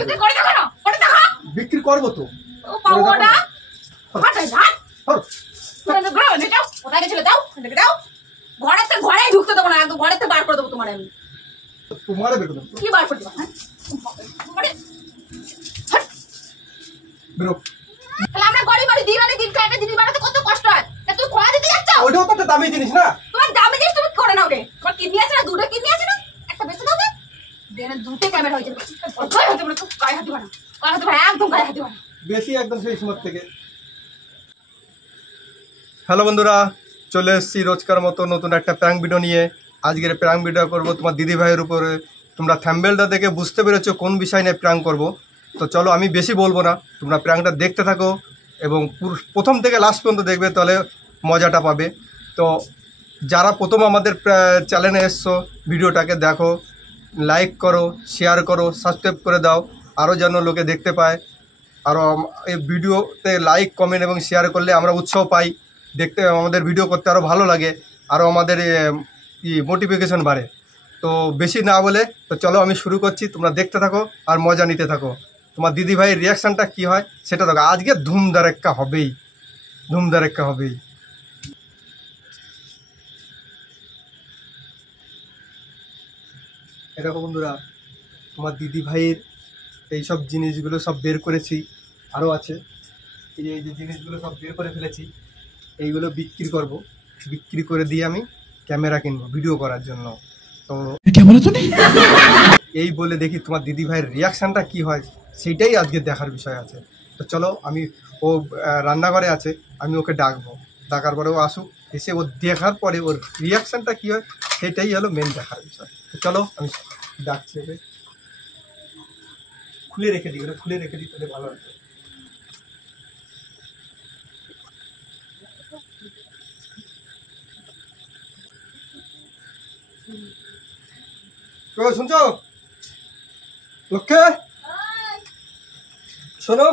বিক্রি করে দেখো না, করে দেখো। বিক্রি করব তো। ও পাওয়াটা হাতে হাত তুমি ঘরে নিয়ে যাও, কোথায় গেছিলে দাও, দেখে দাও। ঘরেই ঢুকতে দেবো না, একদম ঘরেতে বার করে দেবো তোমার। আমি তোমারে বের করব। কি বার করে দেবো? হ্যাঁ বেরো। তাহলে আমরা গরিব বাড়ি দিন আনি দিন খাই, একটা জিনিস বানাতে কত কষ্ট হয়, তা তুমি খোয়া দিতে যাচ্ছ। ওইটাও তো একটা দামি জিনিস না। তোমার দামি জিনিস তুমি করে নাও রে। তোমার কিডনি আছে না, দুটো কিডনি আছে না, একটা বেঁচে দাও। দেনে দুটো ক্যামেরা হয়েছে, গায়ে হাতে বলে তো, গায়ে হাতে বানা, গায়ে হাতে বানা, একদম গায়ে হাতে বানা বেশি একদম সেই সময় থেকে। হ্যালো বন্ধুরা, চলে এসেছি রোজকার মতো নতুন একটা প্র্যাঙ্ক ভিডিও নিয়ে। আজকের প্র্যাঙ্ক ভিডিও করব তোমার দিদি ভাইয়ের উপরে। তোমরা থাম্বনেলটা দেখে বুঝতে পেরেছো কোন বিষয় নিয়ে প্র্যাঙ্ক করব। তো চলো আমি বেশি বলবো না, তোমরা প্র্যাঙ্কটা দেখতে থাকো এবং প্রথম থেকে লাস্ট পর্যন্ত দেখবে, তাহলে মজাটা পাবে। তো যারা প্রথম আমাদের চ্যানেলে এসছো, ভিডিওটাকে দেখো, লাইক করো, শেয়ার করো, সাবস্ক্রাইব করে দাও, আরও যেন লোকে দেখতে পায়। আরও এই ভিডিওতে লাইক কমেন্ট এবং শেয়ার করলে আমরা উৎসাহ পাই, দেখতে আমাদের ভিডিও করতে আরও ভালো লাগে, আরও আমাদের মোটিভেশন বাড়ে। তো বেশি না বলে তো চলো আমি শুরু করছি, তোমরা দেখতে থাকো আর মজা নিতে থাকো। তোমার দিদি ভাইয়ের রিয়াকশানটা কী হয় সেটা দেখো। আজকে ধুমধারেক্কা হবেই, ধুমধারেক্কা হবেই। এরকম বন্ধুরা, তোমার দিদি ভাইয়ের এইসব জিনিসগুলো সব বের করেছি, আরও আছে। এই যে জিনিসগুলো সব বের করে ফেলেছি, এইগুলো বিক্রি করব, বিক্রি করে দিয়ে আমি ক্যামেরা কিনবো ভিডিও করার জন্য। তো ক্যামেরা তো নেই, এই বলে দেখি তোমার দিদি ভাইয়ের রিয়াকশানটা কি হয়, সেইটাই আজকে দেখার বিষয় আছে। তো চলো আমি, ও রান্নাঘরে আছে, আমি ওকে ডাকবো, ডাকার পরে ও আসুক, এসে ও দেখার পরে ওর রিয়াকশানটা কী হয় সেটাই হলো মেন দেখার বিষয়। তো চলো আমি ডাকছি ওকে। খুলে রেখে দিই, ওটা খুলে রেখে দিই, তাহলে ভালো হবে। শুনছো লক্ষ্যে? শোনো।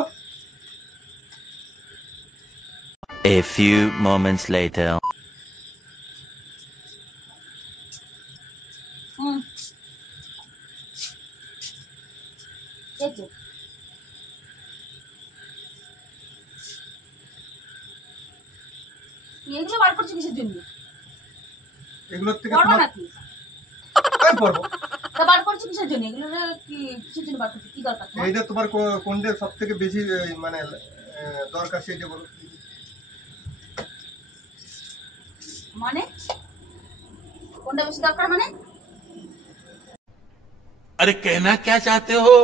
A few moments later. এগুলো বার করছি কিসের জন্য? এগুলোর থেকে পড়বো নাকি? আমি পড়বো। তা বার করছি কিসের জন্য? এগুলো কিসের জন্য বার করছি? কি দরকার? এইটা তোমার কোনটা সব থেকে বেশি মানে দরকার সেইটা বলো। মানে কোনটা বেশি দরকার মানে? अरे कहना क्या चाहते हो?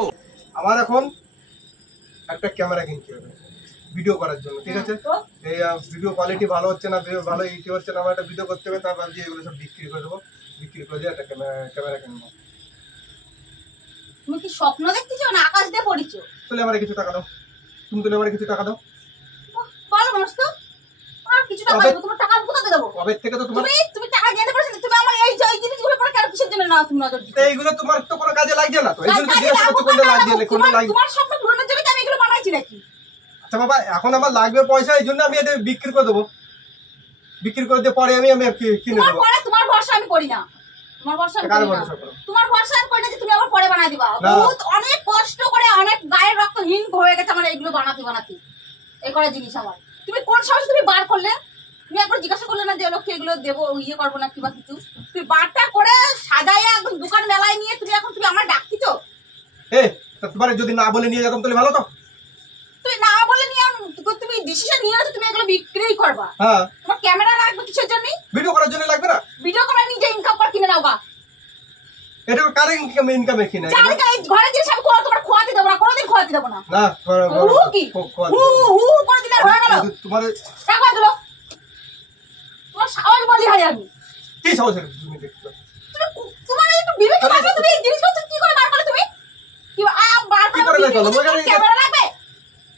আমার এখন একটা ক্যামেরা কিনতে হবে ভিডিও করার জন্য, ঠিক আছে? এই ভিডিও কোয়ালিটি ভালো হচ্ছে না, ভালো ইউটি হচ্ছে না, আমার একটা ভিডিও করতে হবে। তার ভাবছি এগুলো সব বিক্রি করে দেবো, বিক্রি করে দিয়ে একটা ক্যামেরা কিনবো। তুমি কি স্বপ্ন দেখতেছো না আকাশ দিয়ে পড়িছো? তাহলে আমার কিছু টাকা দাও, তুমি তাহলে আমার কিছু টাকা দাও। ভালো মানুষ তো, আর কিছু টাকা দেবো। তোমার টাকা আমি কোথাতে দেবো? কবে থেকে তো তুমি টাকা দিয়ে দেবে, তুমি আমার এই জিনিসগুলো পরে কেন কিসের জন্য না তুমি নজর দিতে? এইগুলো তোমার তো কোনো কাজে লাগছে না, তো এই জন্য তো জিজ্ঞাসা করছো কোনটা লাগছে, কোনটা লাগছে। তোমার স্বপ্ন পূরণের জন্য কি আমি এগুলো বানাইছি নাকি? আচ্ছা বাবা, এখন আমার লাগবে পয়সা, এই জন্য আমি এটা বিক্রি করে দেবো, বিক্রি করে দিয়ে পরে আমি কিনে দেবো। তোমার ভরসা আমি করি না, তোমার ভরসা আমি করি না, তোমার ভরসা আমি করি না যে তুমি আবার পরে বানাই দিবা। বহুত অনেক কষ্ট করে, অনেক গায়ের রক্ত হিম হয়ে গেছে আমার এইগুলো বানাতে এই করা জিনিস। আমার তুমি কোন সাহস তুমি বার করলে? তুমি একবার জিজ্ঞাসা করলে না যে লোককে এগুলো দেবো, ইয়ে করবো না কিবা কিছু? তুমি বারটা করে সাজাইয়া একদম দোকান মেলায় নিয়ে তুমি এখন তুমি আমার ডাকতিছো? তোমার যদি না বলে নিয়ে যেতাম তাহলে ভালো তো। তুমি না বলে নিয়ে তুমি ডিসিশন নিয়ে নাও তুমি এগুলো বিক্রি করবা। হ্যাঁ, তোমার ক্যামেরা লাগবে কিসের জন্য? ভিডিও করার জন্য লাগবে না? ভিডিও করার নিজে ইনকাম করে কিনে নাও গা। এটা কার ইনকামে কিনে? জানি না, এই ঘরে জিনিস আমি তোমার খোয়াতে দেবো না, কোনোদিন খোয়াতে দেবো না। না হু কি হু করে দিলে হয়ে গেল। তোমার টাকা দিলো, তোমার সাহস বলি হয় আমি কি সাহস? তুমি দেখছো তোমার একটু বিবেক আছে? তুমি এই জিনিসপত্র কি করে বার করে? তুমি কি বার করে ক্যামেরা লাগবে?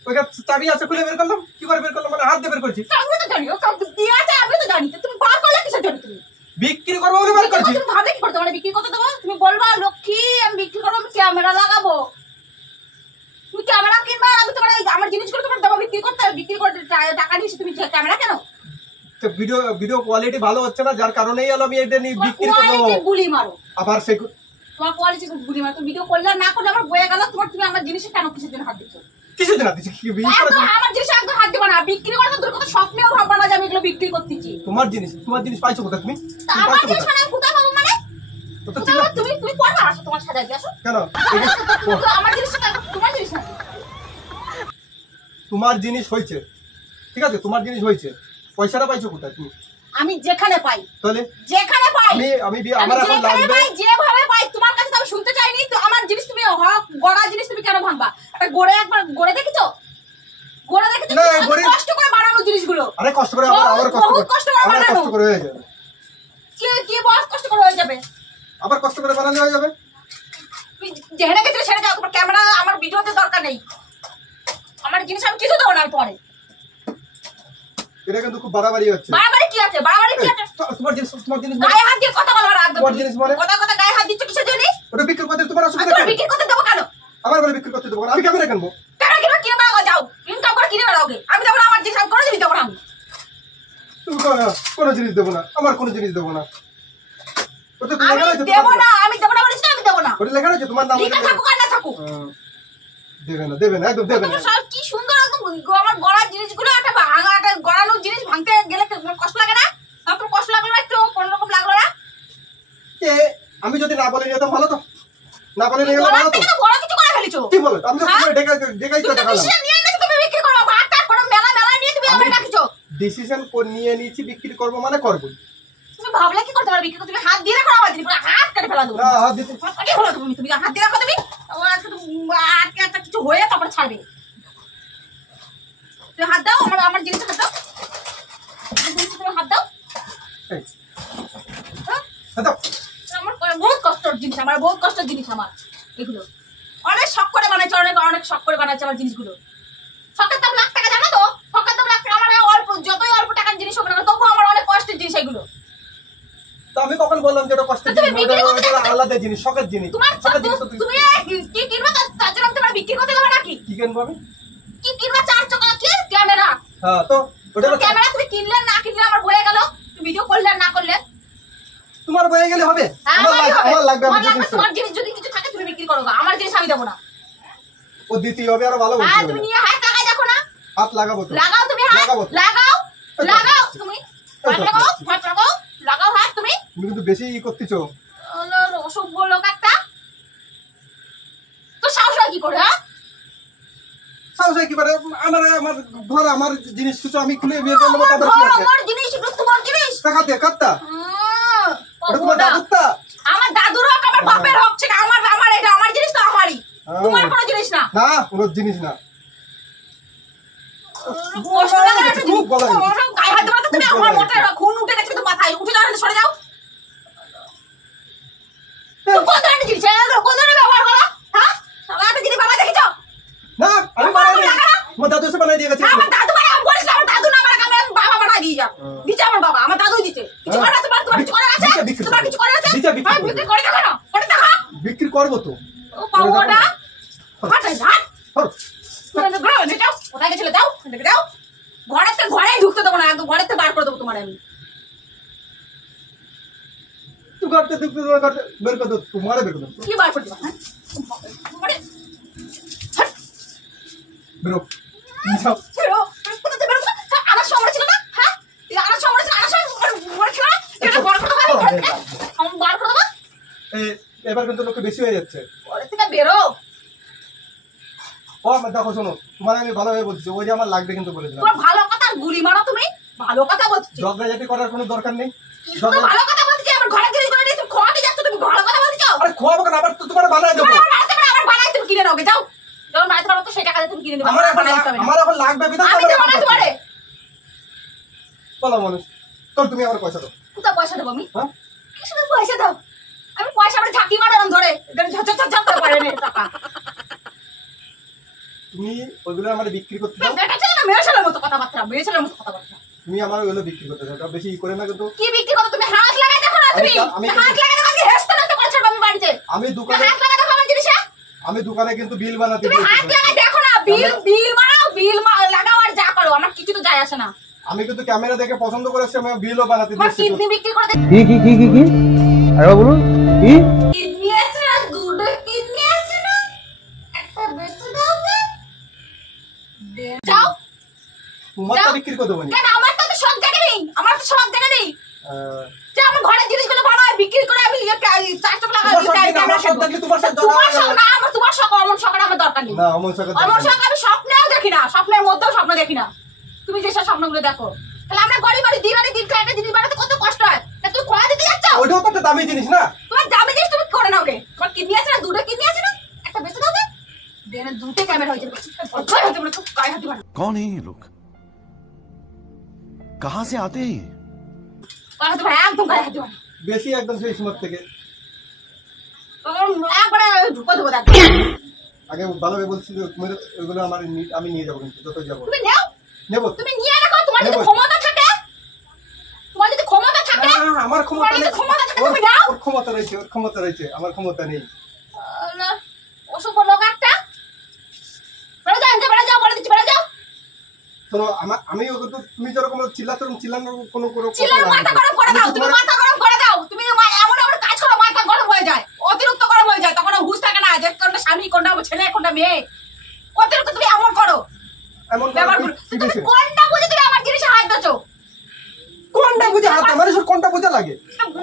ওইটা চাবি আছে, খুলে বের করলাম। কি করে বের করলাম মানে হাত দিয়ে বের করছি। আমি তো জানি, ও সব দিয়ে আছে, আমি তো জানি। তুমি বার করলে কিসের জন্য? তুমি বিক্রি করবো বলে বের করছি। তুমি ভাবে কি করতে মানে বিক্রি করতে দেবো? তুমি বলবা লক্ষ্মী আমি বিক্রি করবো, আমি ক্যামেরা লাগাবো। তুমি ক্যামেরা কিনবা, আমি তোমার আমার জিনিসগুলো তোমার দেবো বিক্রি করতে। বিক্রি করতে টাকা নিয়েছি, তুমি ক্যামেরা কেন? ভিডিও কোয়ালিটি ভালো হচ্ছে না, যার কারণেই আমি এটা নিয়ে বিক্রি করবো। গুলি মারো আবার সে তোমার কোয়ালিটি গুলি মারো। তুমি ভিডিও করলে না করলে আমার বয়ে গেল। তুমি আমার জিনিস জিনিসে কেন কিসের জন্য হাত দিচ্ছ? কিসের জন্য দিচ্ছি? একদম আমার জিনিসে একদম হাত দিবা না। বিক্রি করা তো দূর কথা, স্বপ্নেও ভাববা না যে আমি এগুলো বিক্রি করতেছি। তোমার জিনিস পাইছো কোথায় তুমি? তা আমার জিনিস মানে আমি কোথায় পাবো মানে? তো কোথায় পাবো? তুমি পড়বা, আসো তোমার সাজাই দিয়ে আসো। কেন? তো আমার জিনিস তোমার জিনিস না। তোমার জিনিস হয়েছে, ঠিক আছে, তোমার জিনিস হয়েছে, পয়সাটা পাইছো কোথায় তুমি? আমি যেখানে পাই, তাহলে যেখানে পাই আমি আমার এখন যেখানে লাগবে। পাই, যেভাবে পাই, তোমার কাছে তো আমি শুনতে চাইনি। তো আমার জিনিস তুমি গড়া জিনিস তুমি কেন ভাঙবা? একটা গড়ে একবার গড়ে দেখেছো? গড়ে দেখেছো? না, তুমি গড়ে- কষ্ট করে বানানো জিনিসগুলো। আরে কষ্ট করে আবার বহুত কষ্ট করে আবার বানানো। কষ্ট করে হয়ে যাবে, কি বহুত কষ্ট করে হয়ে যাবে। আবার কষ্ট করে বানালে হয়ে যাবে। তুমি যেখানে গেছিলে সেখানে যাও, তোমার ক্যামেরা আমার ভিডিওতে দরকার নেই। আমার জিনিস আমি কিছু দেবো না আমি পরে। এটা কিন্তু খুব বাড়াবাড়ি হচ্ছে। বাড়াবাড়ি কি আছে? বাড়াবাড়ি কি আছে? তোমার জিনিস গায়ে হাত দিয়ে কথা বলবার একদম। তোমার জিনিস মানে? কথা গায়ে হাত দিচ্ছ কিসের জন্য? ওটা বিক্রি করতে তোমার আমি অসুবিধা তোমার কি? বিক্রি করতে দেবো কেন? আমার বলে বিক্রি করতে দেবো না, আমি ক্যামেরা কিনবো। কেন কিনে কিনে বেড়াও, যাও ইনকাম করে কিনে বেড়াও গে। আমি দেবো না আমার জিনিস, আমি কোনো জিনিস দেবো না আমি। তুমি কোনো জিনিস দেবো না, আমার কোনো জিনিস দেবো না। ওটা তো আমি লেখা রয়েছে দেবো তোমার না, আমি দেবো না বলেছি না, আমি দেবো না। ওটা লেখা রয়েছে তোমার নাম। লিখে থাকুক আর না থাকুক। দেবে না, একদম দেবে না। তোমার সব কি সুন্দর একদম। আমার গড়ার জিনিসগুলো একটা ভাঙা, একটা গড়ানোর জিনিস ভাঙতে গেলে কষ্ট লাগে না? আপনার কষ্ট লাগলো না? একটু কোনোরকম লাগলো না? আমি যদি না বলে নিতাম ভালো তো, না বলে নিয়ে গেলে গড়ার ভালো তো। থেকে তো বড় কিছু করে ফেলেছো। কি বলো? আমি তো হ্যাঁ? ডেকাই তো তুমি তো দেখালাম। ডিসিশন নিয়ে নিয়েছো, তুমি বিক্রি করো। ভাত টাত করো, মেলা নিয়ে তুমি আমার রাখিছো। ডিসিশন নিয়ে নিয়েছি, বিক্রি করবো মানে করবোই। তুমি ভাবলে কি করতে পারো বিক্রি করতে? তুমি হাত দিয়ে রাখো আমার জিনিস, পুরো হাত কেটে ফেলা দেবো। না, হাত দিতে হাত কেটে ফেলা দেবো তুমি হাত দিয়ে রাখো তুমি। আজকে তুমি আজকে একটা কিছু হয়ে তারপরে ছাড়বে। তুমি হাত দাও, আমার জিনিসে হাত দাও। আমার জিনিসে তুমি হাত দাও। এই, হ্যাঁ? হাত দাও। আমার বহুত কষ্টের জিনিস, আমার বহুত কষ্টের জিনিস আমার এগুলো। অনেক শখ করে বানাইছে, অনেক শখ করে বানাইছে আমার জিনিসগুলো। শখের দাম লাখ টাকা, জানো তো? শখের দাম লাখ টাকা। আমার অল্প, যতই অল্প টাকার জিনিস হোক না কেন, তবুও আমার অনেক কষ্টের জিনিস এগুলো। তো আমি কখন বললাম যে ওটা কষ্টের তো তুমি জিনিস? বিক্রি করতে ওটা যাচ্ছ? আলাদা জিনিস, শখের জিনিস। তোমার শখের জিনিস তো তুমি কি কিনবা তার জন্য তোমার বিক্রি করতে দেবে নাকি? কি কিনবো আমি? কি কিনবা? 4 টাকা কি ক্যামেরা? হ্যাঁ, তো ওটা ক্যামেরা তুমি কিনলে না কিনলে আমার বয়ে গেল। তুমি ভিডিও করলে না করলে তোমার বয়ে গেলে হবে? আমার লাগবে, আমি জিনিস তোমার জিনিস যদি কিছু থাকে তুমি বিক্রি করো, আমার জিনিস আমি দেবো না। ও দিতেই হবে, আরো ভালো বলতে হ্যাঁ, হবে। তুমি নিয়ে হাত লাগাই দেখো না। হাত লাগাবো তো। লাগাও তুমি হাত, লাগাবো তো। লাগাও তুমি হাত লাগাও হাত তুমি। তুমি কিন্তু বেশি করতেছো। অসভ্য লোক একটা। তো সাহস হয় কি করে? হ্যাঁ, সাহস হয় কি করে? আমার ঘর, আমার জিনিস কিছু আমি খুলে বের করে নেবো, তারপর কি আছে? আমার জিনিস এগুলো তোমার জিনিস। টাকাতে কাটতা ওটা তোমার দাদুরটা। আমার দাদুর হোক, আমার বাপের হোক, সেটা আমার এটা আমার জিনিস তো আমারই, তোমার কোনো জিনিস না। না, কোনো জিনিস না। কষ্ট লাগে না একটা জিনিস? খুব গলা গেছে। গায়ে হাত দেওয়া তো তুমি, খুব আমার গলা মোটা খুন উঠে গেছে কিন্তু মাথায়। উঠে যাও, সরে যাও। তুমি কোন ধরনের জিনিস? কোন ধরনের ব্যবহার করো? হ্যাঁ, সারা একটা জিনিস বাবা দেখেছো? না, আমি বানাইনি। আমার দাদু এসে বানাই দিয়ে গেছে। আমার দাদু বানায়, আমি বলিস না, আমার দাদু না বানায়, আমি বাবা বানায় দিয়ে যা। দিচ্ছে আমার বাবা, আমার দাদুই দিচ্ছে। কিছু করার আছে? তোমার কিছু করার আছে? বিক্রি করো। তোমার কিছু করার আছে? দিচ্ছে, বিক্রি হ্যাঁ, করো। বিক্রি করে দেখো না, করে দেখো। বিক্রি করবো তো। ও পাবো না। হাট হাট। ধরো। কোথায় গেছিলে? দাও, দাও। ঘরেই ঢুকতে দেবো না, একদম ঘরের থেকে বার করে দেবো তোমার আমি। তুই করতে বের করে দো, তোমারে বের করে দো। কি বার করে দেবো? হ্যাঁ, বেরো, যাও। বেরো, কোথা থেকে বেরো? আনার সময় ছিল না? হ্যাঁ, আনার সময় ছিল, আনার সময় ছিল না? এটা বার করে দেবো, আমি বার করে দেবো। এবার কিন্তু লোকে বেশি হয়ে যাচ্ছে। ঘরের থেকে বেরো। ও আমার দেখো, শোনো, তোমার আমি ভালোভাবে বলছি, ওই যে আমার লাগবে কিন্তু বলেছিলাম। তোমার ভালো কথা গুলি মারো তুমি, ভালো কথা বলছি। ঝগড়াঝাটি করার কোনো দরকার নেই। তুমি ভালো কথা বলছি, আমার ঘরে গিয়ে করে দিয়ে তুমি খোয়াতে যাচ্ছ, তুমি ভালো কথা বলতে চাও? আরে খোয়াবো কেন? আবার তো তোমার বানায় দেবো। আমার বানাতে পারো, আমার বানাই তুমি কিনে নাও গে, যাও। যখন বানাতে পারো তো সেই টাকা দিয়ে তুমি কিনে নেবে, আমার এখন বানাতে হবে না। আমার এখন লাগবে বিধান আমি দেবো না তোমারে। বলো মানুষ, তোর তুমি আমার পয়সা দাও। কোথা পয়সা দেবো আমি? হ্যাঁ, কি শুধু পয়সা দাও? আমি পয়সা আমার ঝাঁকি মারাম ধরে, ঝট করে পড়ে নিয়ে টাকা। তুমি ওইগুলো আমার বিক্রি করতে দাও। বেটা ছেলে না মেয়ে ছেলের মতো কথাবার্তা, মেয়ে ছেলের মতো কথাবার্তা। তুমি আমার ওইগুলো বিক্রি করতে দাও, ওটা বেশি করে না কিন্তু। কি বিক্রি করো তুমি? হাত লাগাই দেখো না তুমি, হাত লাগাই দেখো, আমি হেসতে নষ্ট করে ছাড়বো আমি বাড়িতে। আমি দোকানে, হাত লাগাই দেখো আমার জিনিসে। আমি দোকানে কিন্তু বিল বানাতে তুমি হাত লাগাই দেখো না, বিল বানাও, লাগাও আর যা করো, আমার কিছু তো যায় আসে না। আমি কিন্তু ক্যামেরা দেখে পছন্দ করেছি, আমি বিলও বানাতে আমার দিয়েছি। কিডনি বিক্রি করে কি আরে বলুন কি কিডনি আছে না, দুটো কিডনি আছে না, একটা বেচে দাও। যাও তোমারটা যাও। বিক্রি করে দেবো নি। কেন আমার তো শখ দেখে নেই, আমার তো শখ দেখে নেই যে আমার ঘরের জিনিসগুলো বানায় বিক্রি করে আমি চারশো টাকা তোমার শখ নেই, আমার শখ দেখলে তোমার শখ তোমার শখ না, আমার তোমার শখ, অমন শখের আমার দরকার নেই। না অমন শখ অমন শখ আমি স্বপ্নেও দেখি না, স্বপ্নের মধ্যেও স্বপ্ন দেখি না। তুমি যেসব স্বপ্নগুলো দেখো, তাহলে আমরা গরিব বাড়ি দিন আনি দিন খাই একটা জিনিস বানাতে কত কষ্ট হয়, তা তুমি খোয়া দিতে যাচ্ছ? ওইটাও তো একটা দামি জিনিস না। তোমার দামি জিনিস তুমি করে নাও গে, তোমার কিডনি আছে না, দুটো কিডনি আছে না, একটা বেঁচে দাও গে। দেনে দুটো ক্যামেরা হয়েছে, ভয় হতে পারে, খুব গায়ে হাতে পারে। कौन है ये लोग? कहां से आते हैं ये? গায়ে হাতে পারে, একদম গায়ে হাতে পারে। বেশি একদম সেই সময় থেকে একবারে ঢুকে দেবো দেখ। আগে ভালোভাবে বলছি যে তুমি ওইগুলো আমি নিয়ে যাবো, কিন্তু যত যাবো তুমি নেও, নেবো। তুমি নিয়ে রাখো, তোমার যদি নেবো। ক্ষমতা থাকে, তোমার যদি ক্ষমতা থাকে, আমার ক্ষমতা তোমার নেই। যদি ক্ষমতা থাকে ওর তুমি নাও। ওর ক্ষমতা রয়েছে, ওর ক্ষমতা রয়েছে, আমার ক্ষমতা নেই। অসভ্য লোক একটা। বেড়ে যাও, বেড়ে যাও, বলে দিচ্ছি বেড়ে যাও। তো আমি তুমি যেরকম চিল্লানোর কোনো চিল্লার মাথা গরম করে দাও, তুমি মাথা গরম করে দাও। তুমি এমন এমন কাজ করো মাথা গরম হয়ে যায়, অতিরিক্ত গরম হয়ে যায়, তখন আর হুঁশ থাকে না যে কোনটা স্বামী কোনটা ছেলে কোনটা মেয়ে। অতিরিক্ত তুমি এমন করো, এমন ব্যবহার করো। তুমি কোনটা বুঝে তুমি আমার জিনিসে হাত দিচ্ছ? কোনটা বুঝে হাত আমার এসব কোনটা বুঝে লাগে?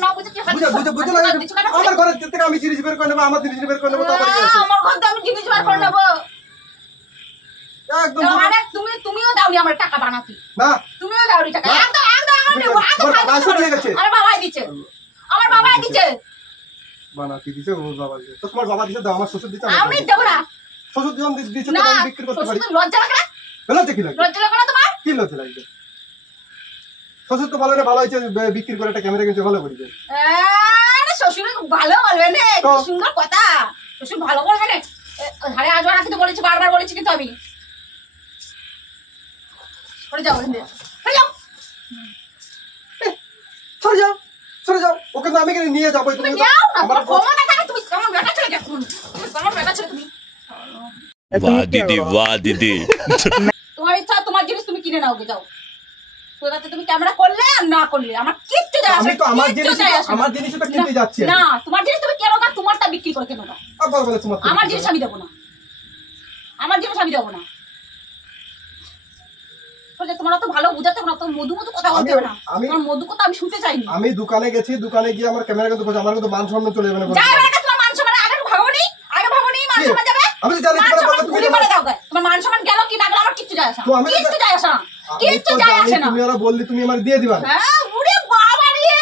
না বুঝে কি হাত বুঝে লাগে। আমার ঘরের থেকে আমি জিনিস বের করে নেবো, আমার জিনিস বের করে নেবো, তারপরে কি আছে? আমার ঘর তো আমি জিনিস বার করে নেবো। একদম আরে তুমিও দাওনি আমার টাকা বানাতে, না। তুমিও দাওনি টাকা। না। একদম একদম আমার নেবো, একদম তোমার বাবা এসে দিয়ে গেছে। আমার বাবাই দিচ্ছে, আমার বাবাই দিচ্ছে। বানাতে দিছে ওর বাবা দিছে। তো তোমার বাবা দিছে দাও, আমার শ্বশুর দিছে আমি দেবো না। শ্বশুর যখন দিছে না, তো আমি বিক্রি করতে পারি। শ্বশুর লজ্জা লাগে না? লজ্জা কি লাগে? লজ্জা লাগে না তোমার? কি লজ্জা লাগবে? শ্বশুর তো ভালো রে, ভালো হয়েছে বিক্রি করে একটা ক্যামেরা কিনতে ভালো করেছে। আরে শ্বশুর ভালো বলবে না, কি তো? সুন্দর কথা। শ্বশুর ভালো বলবে না। আরে আজ আর কিন্তু বলেছি, বারবার বলেছি কিন্তু আমি। সরে যাও, সরে যাও। সরে যাও, সরে যাও। ওকে তো আমি এখানে নিয়ে যাবো। তুমি যাও না, তোমার ক্ষমতা থাকে, তুমি কেমন বেটা ছেলে দেখো, তুমি কেমন বেটা ছেলে তুমি। वाह दीदी वाह दीदी তোমার ইচ্ছা, তোমার জিনিস তুমি কিনে নাও গে, যাও। তো তাতে তুমি ক্যামেরা করলে আর না করলে আমার কিচ্ছু যায় আসে আমি তো আমার কিচ্ছু জিনিস যায় আসে না। আমার জিনিস তো কিনতে যাচ্ছি। না, তোমার জিনিস তুমি কেন না, তোমারটা বিক্রি করে কেন না। আবার বলে তোমার আমার জিনিস আমি দেবো না, আমার জিনিস আমি দেবো না। সোজা তোমার তো ভালো বুঝাতে হবে না, তো মধু মধু কথা বলতে হবে না। তোমার মধু কথা আমি শুনতে চাইনি। আমি দোকানে গেছি, দোকানে গিয়ে আমার ক্যামেরা কিন্তু খোঁজে, আমার কিন্তু মান সম্মান চলে যাবে না। যাবে না, তোমার মান সম্মান আগে ভাবনি, আগে ভাবনি মান কি? সম্মান যাবে। আমি তো জানি মান তোমার সম্মান বলতে তুমি গুলি করে দাও গে। তোমার মান সম্মান গেল কি না গেল আমার কিচ্ছু যায় আসে না, তো আমি তো- কিচ্ছু যায় আসে না, আমি কিচ্ছু তো যায় জানি আসে না। তুমি ওরা বললি তুমি আমার দিয়ে দিবা না। হ্যাঁ, ওরে বাবা রে,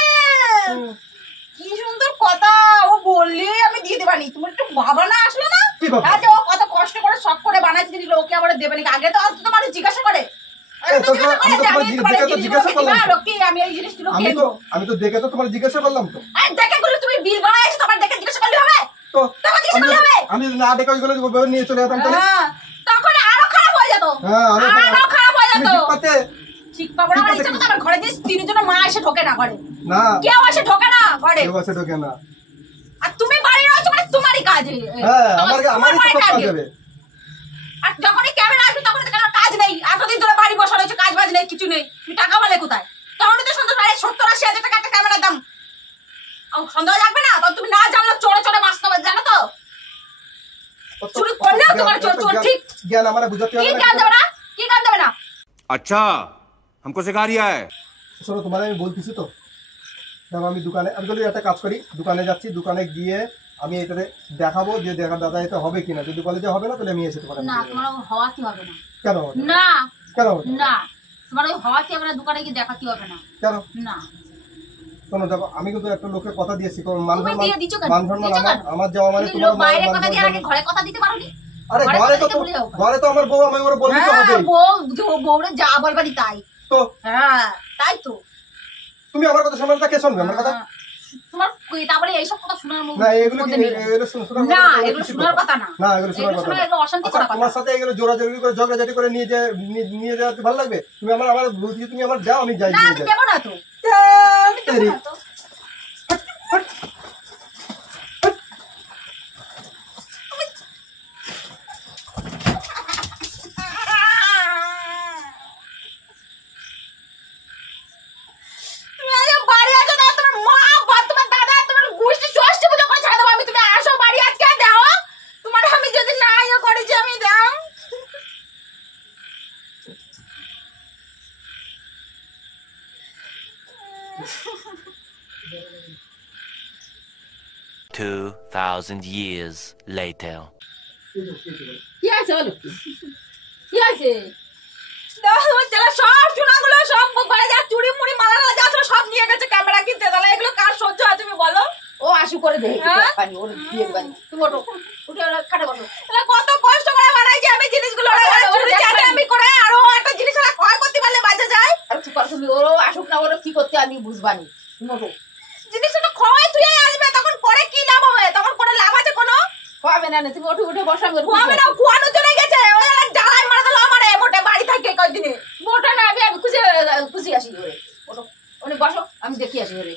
কি সুন্দর কথা। ও বললি আমি দিয়ে দেবানি, তোমার একটু বাবা না আসলো না? কি বাবা? আজ ও কত কষ্ট করে শখ করে বানাইছে জিনিস, ওকে আবার দেবে নাকি? আগে তো আসতো মানুষ জিজ্ঞাসা করে। আগে তো তো জিজ্ঞাসা করে আমি তো যে তোমার আমি তোমার জিজ্ঞাসা জিনিসগুলো জিজ্ঞাসা করলাম দিবা, তো। লোককে আমি এই জিনিসগুলো কিনবো। আমি তো দেখে তো তোমার জিজ্ঞাসা করলাম তো। আর দেখে গুলো তুমি বিল বানাইছো, তোমার দেখে জিজ্ঞাসা করলে হবে? তো তোমার জিজ্ঞাসা করলে হবে? আমি যদি না দেখে ওইগুলো নিয়ে চলে যেতাম তাহলে। হ্যাঁ, তখন আরো খারাপ হয়ে যেত। হ্যাঁ, আরো খারাপ হয়ে যেত। তুমি ঠিক পাতে। ঠিক পাবো না, আমার ইচ্ছা তো আমার ঘরে জিনিস তিনের জন্য মা এসে ঢোকে না ঘরে, না কেউ এসে ঢোকে না ঘরে। কেউ আছে ঢোকে না। আর তুমি বাড়ি রয়েছো মানে তোমারই কাজ। হ্যাঁ, আমারই তো মায়ের সব কাজ কাজ। হবে। আর যখনই ক্যামেরা আসবে তখন তো কাজ নেই, এতদিন ধরে বাড়ি বসা রয়েছে, কাজ বাজ নেই, কিছু নেই, তুমি টাকা বলে কোথায়? তখনই তো সন্ধ্যা প্রায় 70-80 হাজার টাকা একটা ক্যামেরার দাম। সন্দেহ লাগবে না? তখন তুমি না জানলে চড়ে চড়ে মাছ নেবে, জানো তো? চুরি করলেও তোমার চোর চোর ঠিক। জ্ঞান আমার বুঝাতে কি হবে জ্ঞান না। দেবে না? কি জ্ঞান দেবে না? अच्छा हमको सिखा रिया है। শোনো, তোমার আমি বলতেছি তো, দেখো আমি যদি একটা কাজ করি, দোকানে যাচ্ছি, দোকানে গিয়ে আমি এটাতে দেখাবো যে দেখা দাদা এটা হবে কিনা। যদি বলে যে হবে না, তাহলে আমি এসে তোমার না, তোমার হওয়া কি হবে না। কেন হবে না? না কেন হবে না? না, তোমার ওই হওয়া কি হবে না, দোকানে গিয়ে দেখাতে হবে না। কেন? না, শোনো দেখো, আমি কিন্তু একটা লোকের কথা দিয়েছি, কারণ মান তুমি সম্মান দিয়ে দিছো কেন? মান সম্মান দিছো কেন? আমার যাওয়া মানে তুমি তোমার লোক বাইরে মান কথা দিয়ে সম্মান। আগে ঘরে কথা দিতে পারোনি? আরে ঘরে ঘরে কথা তো দিতে বললেই হবে। ঘরে তো আমার বউ, আমি ওরা বলবি তো হ্যাঁ, হবে। বউরে যা বলবারই তাই। তো হ্যাঁ, তাই তো। তুমি আমার কথা শোনার কে শুনবে আমার কথা? তোমার তারপরে এইসব কথা শোনার না এগুলো কি মধ্যে নেই। এগুলো শোনার না, কথা? এগুলো শোনার কথা না। না এগুলো শোনার কথা না। এগুলো অশান্তি আচ্ছা, করা কথা। তোমার সাথে এগুলো জোরাজোরি করে ঝগড়াঝাটি করে নিয়ে যাওয়াতে ভালো লাগবে? তুমি আমার বলছি, তুমি আমার যাও, আমি যাই না, নিয়ে আমি যাই। দেবো না তো। তেরি। দেবো না তো। তুমি আজকে বাড়ি আসো না, তোমার মা, তোমার দাদা, তোমার গোষ্ঠী ষষ্ঠী পুজো করে ছাড়া দেবো আমি। তুমি আসো বাড়ি আজকে, দাও। তোমার আমি যদি না ইয়ে করি যে আমি দাও। 2,000 years later. কি আছে বলো কি আছে সব চুনাগুলো সব ঘরে যা চুড়ি মুড়ি মালা যা ছিল সব নিয়ে গেছে ক্যামেরা কিনতে। তাহলে এগুলো কার সহ্য হয় তুমি বলো? ও আশু করে দে পানি ওর দিয়ে দিবানি। তুমি ওঠো উঠে খাটে বসো। তাহলে কত কষ্ট করে বানাইছি আমি জিনিসগুলো চুরি চাটে আমি করে আরো একটা জিনিস ওরা ক্ষয় করতে পারলে বাঁচা যায়। আর চুপ করো তুমি। ওরও আসুক না ওরও কি করতে আমি বুঝবানি। তুমি ওঠো। জিনিসটা ক্ষয় তুই আসবে তখন করে কি লাভ হবে? তখন করে লাভ আছে কোনো? খোয়াবে না তুমি ওঠে উঠে বসা খোয়াবে না খোয়ানো চলে গেছে ওই জ্বালায় মারা দিল আমারে মোটে বাড়ি থাকে কয়দিনে মোটা না আমি খুশি খুশি আসি ঘরে ওঠো অনেক বসো আমি দেখি আসি ঘরে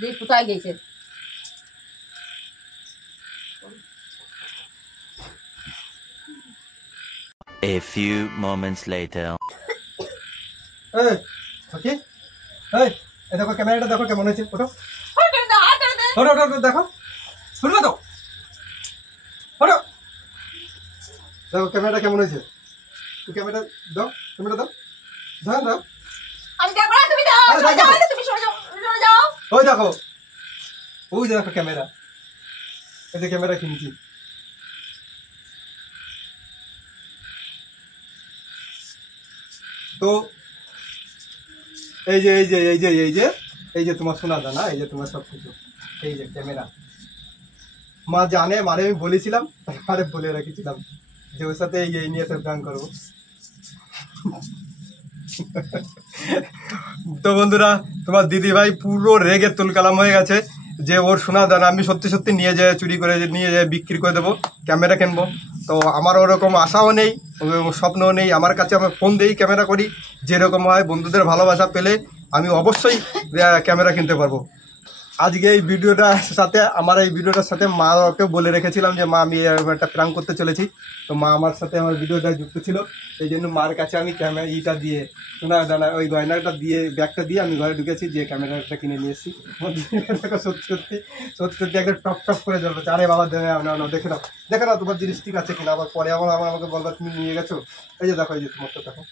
যে কোথায় গেছে A few moments later. এই ওকে এই এই দেখো ক্যামেরাটা দেখো কেমন হয়েছে ওঠো হাত করে দাও হাত করে দে ওঠো ওঠো ওঠো, দেখো শুনবে তো ওঠো দেখো ক্যামেরাটা কেমন হয়েছে তুই ক্যামেরা দাও ক্যামেরা দাও দাও দাও আমি দেখো না তুমি দাও আরে দেখো। তুমি সরে যাও ওই দেখো ওই দেখো ক্যামেরা এই যে ক্যামেরা কিনছি তো এই যে এই যে এই যে এই যে এই যে তোমার সোনা দানা এই যে তোমার সবকিছু এই যে ক্যামেরা মা জানে মারে আমি বলেছিলাম আরে বলে রেখেছিলাম যে ওর সাথে এই নিয়ে সব গান করবো তো বন্ধুরা তোমার দিদি ভাই পুরো রেগে তুলকালাম হয়ে গেছে যে ওর সোনা দানা আমি সত্যি সত্যি নিয়ে যায় চুরি করে নিয়ে যায় বিক্রি করে দেবো ক্যামেরা কিনবো তো আমার ওরকম আশাও নেই স্বপ্নও নেই আমার কাছে আমি ফোন দিই ক্যামেরা করি যেরকম হয় বন্ধুদের ভালোবাসা পেলে আমি অবশ্যই ক্যামেরা কিনতে পারবো আজকে এই ভিডিওটার সাথে আমার এই ভিডিওটার সাথে মাকে বলে রেখেছিলাম যে মা আমি একটা প্র্যাঙ্ক করতে চলেছি তো মা আমার সাথে আমার ভিডিওটা যুক্ত ছিল সেই জন্য মার কাছে আমি ক্যামেরা ইটা দিয়ে সোনা দানা ওই গয়নাটা দিয়ে ব্যাগটা দিয়ে আমি ঘরে ঢুকেছি যে ক্যামেরাটা কিনে নিয়ে এসেছি দেখো সত্যি সত্যি সত্যি সত্যি একদম টপ টপ করে যাবে আরে বাবা দেখে নাও তোমার জিনিস ঠিক আছে কিনা আবার পরে আবার আমাকে বলবা তুমি নিয়ে গেছো এই যে দেখো এই যে তোমার তো দেখো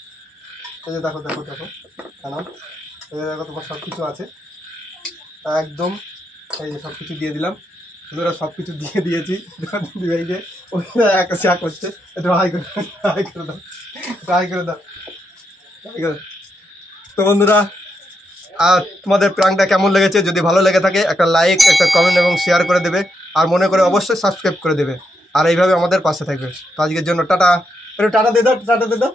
এই যে দেখো দেখো দেখো কেন এই যে দেখো তোমার সব কিছু আছে একদম এই যে সব কিছু দিয়ে দিলাম তোমরা সব কিছু দিয়ে দিয়েছি এই যে ওই একটা চা করছে একটু হাই করে দাও হাই করে দাও তো বন্ধুরা আর তোমাদের প্র্যাঙ্কটা কেমন লেগেছে যদি ভালো লেগে থাকে একটা লাইক একটা কমেন্ট এবং শেয়ার করে দেবে আর মনে করে অবশ্যই সাবস্ক্রাইব করে দেবে আর এইভাবে আমাদের পাশে থাকবে তো আজকের জন্য টাটা একটু টাটা দিয়ে দাও